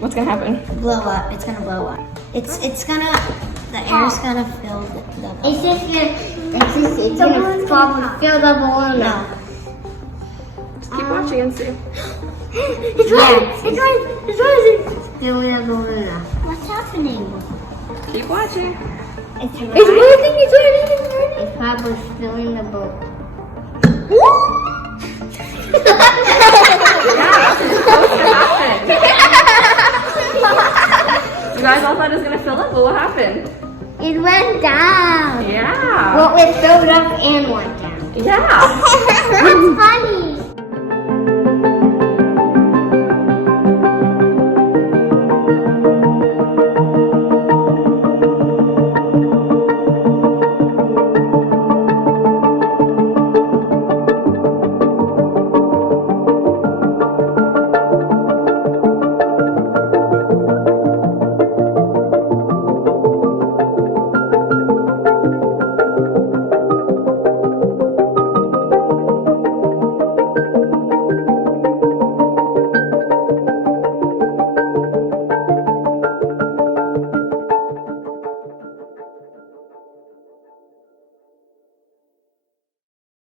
What's gonna happen? Blow up. It's gonna blow up. It's gonna. The air's gonna fill the. It's just gonna. It's gonna fill the balloon No. up. Just keep watching and see. It's rising. It's rising. It's rising. Filling the balloon up. What's happening? Keep watching. It's rising. It's rising. It's rising. It's rising. It's probably filling the boat. Yeah, that's what's supposed to happen. You guys all thought it was gonna fill up, but what happened? It went down. Yeah. Well, it filled up and went down. Yeah.